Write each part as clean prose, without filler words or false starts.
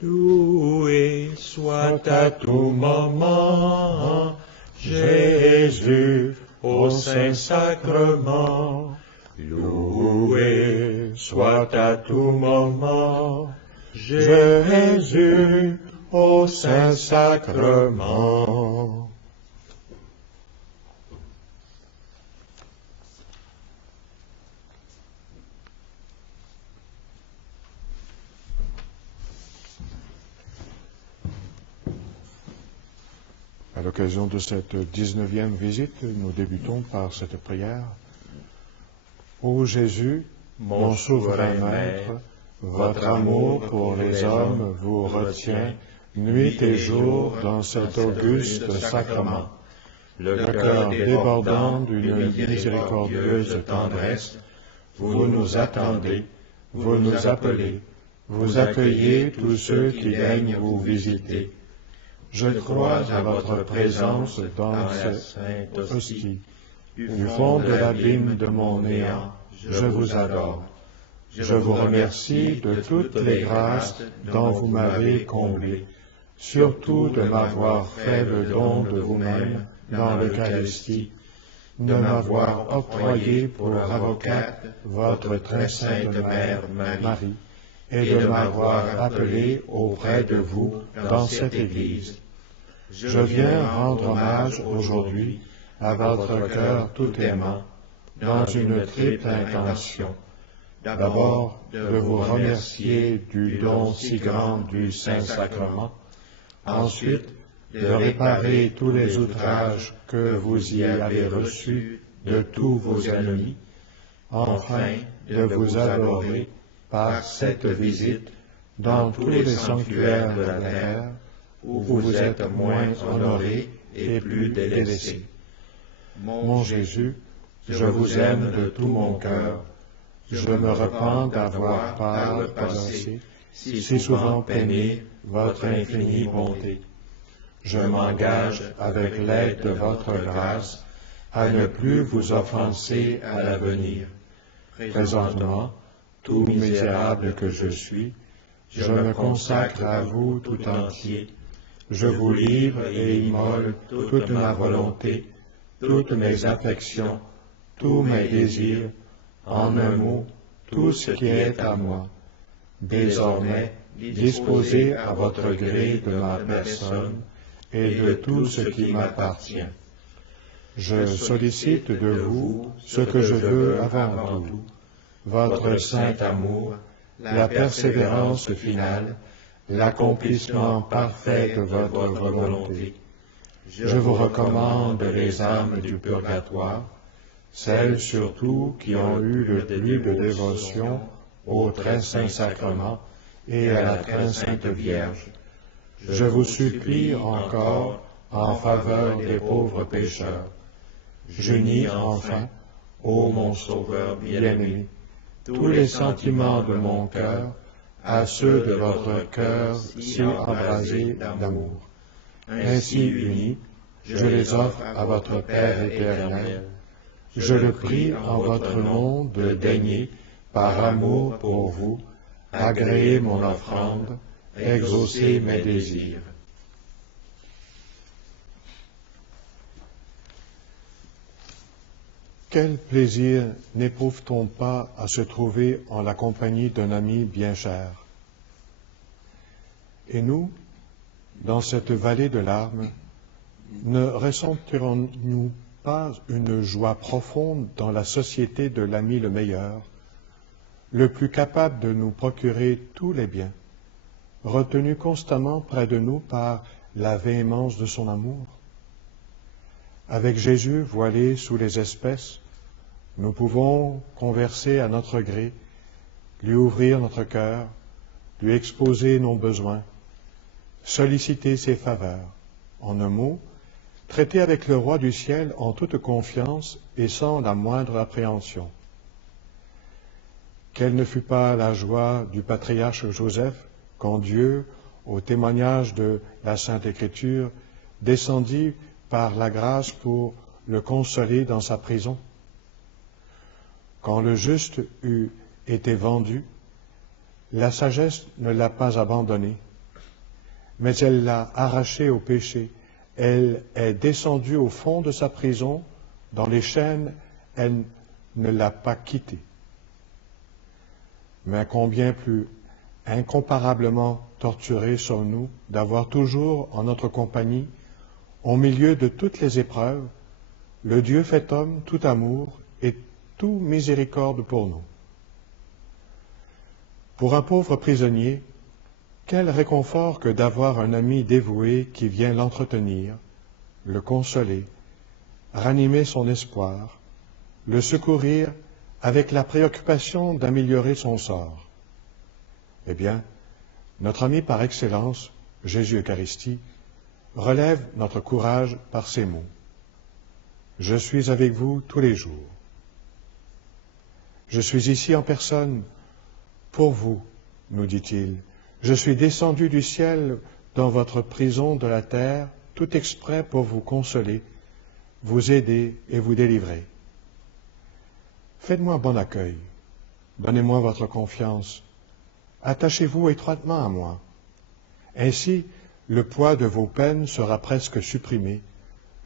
Loué soit à tout moment Jésus au Saint-Sacrement. Loué soit à tout moment Jésus au Saint-Sacrement. À l'occasion de cette 19e visite, nous débutons par cette prière. Ô Jésus, mon souverain Maître, votre amour pour les hommes vous retient nuit et jour dans cet auguste sacrement. Le cœur débordant d'une miséricordieuse tendresse, vous nous attendez, vous nous appelez, vous accueillez tous ceux qui daignent vous visiter. Je crois à votre présence dans cette sainte hostie. Du fond de l'abîme de mon néant, je vous adore. Je vous remercie de toutes les grâces dont vous m'avez comblé, surtout de m'avoir fait le don de vous-même dans l'Eucharistie, de m'avoir octroyé pour avocate votre très sainte Mère Marie, et de m'avoir appelé auprès de vous dans cette Église. Je viens rendre hommage aujourd'hui à votre cœur tout aimant, dans une triple intention. D'abord, de vous remercier du don si grand du Saint-Sacrement. Ensuite, de réparer tous les outrages que vous y avez reçus de tous vos ennemis. Enfin, de vous adorer par cette visite dans tous les sanctuaires de la terre, où vous êtes moins honorés et plus délaissés. Mon Jésus, je vous aime de tout mon cœur. Je me repens d'avoir par le passé si souvent peigné votre infinie bonté. Je m'engage avec l'aide de votre grâce à ne plus vous offenser à l'avenir. Présentement, tout misérable que je suis, je me consacre à vous tout entier. Je vous livre et immole toute ma volonté, toutes mes affections, tous mes désirs, en un mot, tout ce qui est à moi. Désormais, disposez à votre gré de ma personne et de tout ce qui m'appartient. Je sollicite de vous ce que je veux avant tout, votre saint amour, la persévérance finale, l'accomplissement parfait de votre volonté. Je vous recommande les âmes du purgatoire, celles surtout qui ont eu le plus de dévotion au très saint sacrement et à la très sainte Vierge. Je vous supplie encore en faveur des pauvres pécheurs. J'unis enfin, ô mon Sauveur bien-aimé, tous les sentiments de mon cœur à ceux de votre cœur si embrasé d'amour. Ainsi unis, je les offre à votre Père éternel. Je le prie en votre nom de daigner, par amour pour vous, agréer mon offrande, exaucer mes désirs. Quel plaisir n'éprouve-t-on pas à se trouver en la compagnie d'un ami bien cher? Et nous, dans cette vallée de larmes, ne ressentirons-nous pas une joie profonde dans la société de l'ami le meilleur, le plus capable de nous procurer tous les biens, retenu constamment près de nous par la véhémence de son amour? Avec Jésus voilé sous les espèces, nous pouvons converser à notre gré, lui ouvrir notre cœur, lui exposer nos besoins, solliciter ses faveurs. En un mot, traiter avec le roi du ciel en toute confiance et sans la moindre appréhension. Quelle ne fut pas la joie du patriarche Joseph quand Dieu, au témoignage de la Sainte Écriture, descendit par la grâce pour le consoler dans sa prison. Quand le juste eut été vendu, la sagesse ne l'a pas abandonné, mais elle l'a arraché au péché. Elle est descendue au fond de sa prison, dans les chaînes, elle ne l'a pas quitté. Mais combien plus incomparablement torturés sommes-nous d'avoir toujours en notre compagnie, au milieu de toutes les épreuves, le Dieu fait homme, tout amour et tout miséricorde pour nous. Pour un pauvre prisonnier, quel réconfort que d'avoir un ami dévoué qui vient l'entretenir, le consoler, ranimer son espoir, le secourir avec la préoccupation d'améliorer son sort. Eh bien, notre ami par excellence, Jésus Eucharistie, relève notre courage par ces mots. Je suis avec vous tous les jours. Je suis ici en personne pour vous, nous dit-il. Je suis descendu du ciel dans votre prison de la terre, tout exprès pour vous consoler, vous aider et vous délivrer. Faites-moi bon accueil, donnez-moi votre confiance, attachez-vous étroitement à moi. Ainsi, le poids de vos peines sera presque supprimé,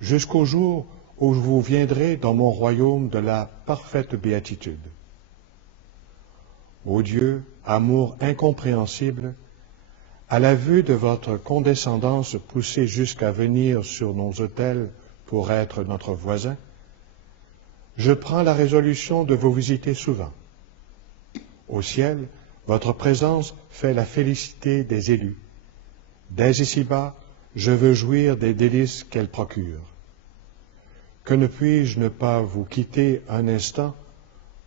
jusqu'au jour où vous viendrez dans mon royaume de la parfaite béatitude. Ô Dieu, amour incompréhensible, à la vue de votre condescendance poussée jusqu'à venir sur nos autels pour être notre voisin, je prends la résolution de vous visiter souvent. Au ciel, votre présence fait la félicité des élus. Dès ici-bas, je veux jouir des délices qu'elle procure. Que ne puis-je ne pas vous quitter un instant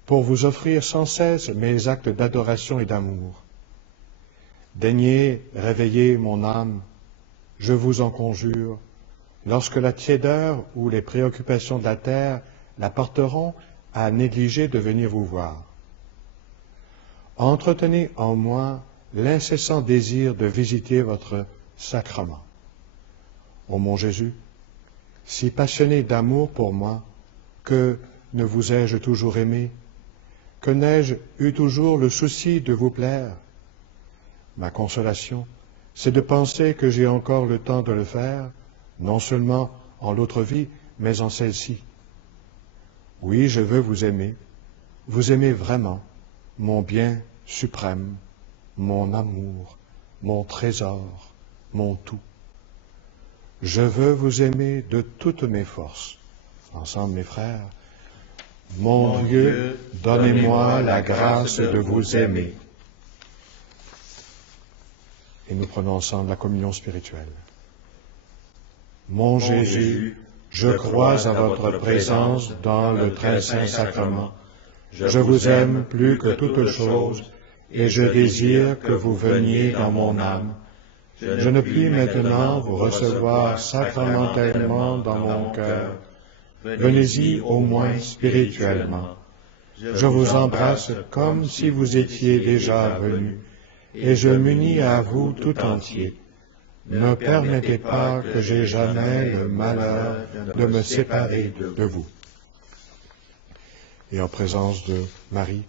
pour vous offrir sans cesse mes actes d'adoration et d'amour. Daignez réveiller mon âme, je vous en conjure, lorsque la tiédeur ou les préoccupations de la terre la porteront à négliger de venir vous voir. Entretenez en moi l'incessant désir de visiter votre sacrement. Ô mon Jésus, si passionné d'amour pour moi, que ne vous ai-je toujours aimé, que n'ai-je eu toujours le souci de vous plaire? Ma consolation, c'est de penser que j'ai encore le temps de le faire, non seulement en l'autre vie, mais en celle-ci. Oui, je veux vous aimer vraiment, mon bien suprême, mon amour, mon trésor, mon tout. Je veux vous aimer de toutes mes forces. Ensemble, mes frères, mon Dieu, donnez-moi la grâce de vous aimer. Et nous prenons ensemble la communion spirituelle. Mon Jésus, je crois à votre présence dans le très saint sacrement. Je vous aime plus que toute chose, et je désire que vous veniez dans mon âme. Je ne puis maintenant vous recevoir sacramentellement dans mon cœur. Venez-y au moins spirituellement. Je vous embrasse comme si vous étiez déjà venu, et je m'unis à vous tout entier. Ne permettez pas que j'aie jamais le malheur de me séparer de vous. Et en présence de Marie,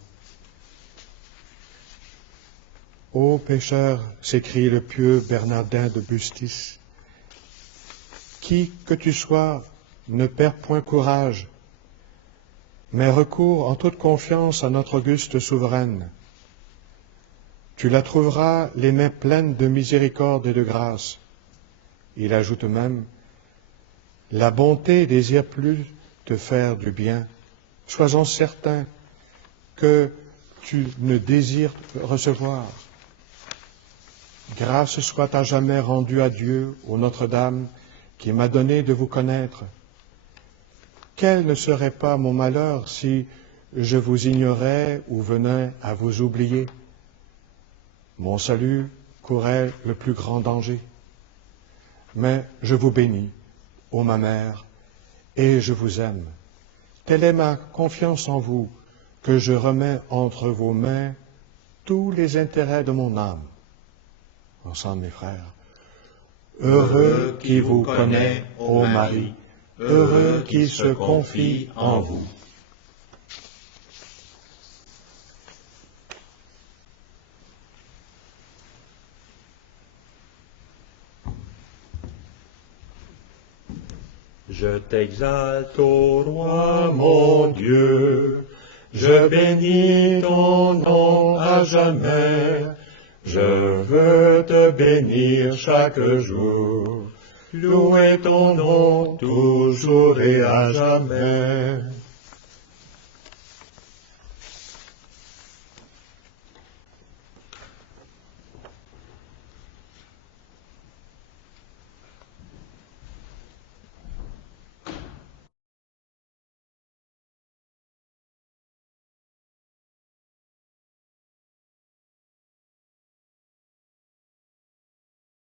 ô pécheur, s'écrie le pieux Bernardin de Bustis, qui que tu sois, ne perds point courage, mais recours en toute confiance à notre auguste souveraine. Tu la trouveras les mains pleines de miséricorde et de grâce. Il ajoute même, la bonté désire plus te faire du bien. Sois-en certain que tu ne désires recevoir. Grâce soit à jamais rendue à Dieu, ô Notre-Dame, qui m'a donné de vous connaître. Quel ne serait pas mon malheur si je vous ignorais ou venais à vous oublier? Mon salut courait le plus grand danger. Mais je vous bénis, ô ma mère, et je vous aime. Telle est ma confiance en vous, que je remets entre vos mains tous les intérêts de mon âme. Ensemble, mes frères. Heureux qui vous connaît, ô Marie, heureux qui se confie en vous. Je t'exalte, ô roi mon Dieu, je bénis ton nom à jamais. Je veux te bénir chaque jour, louer ton nom toujours et à jamais.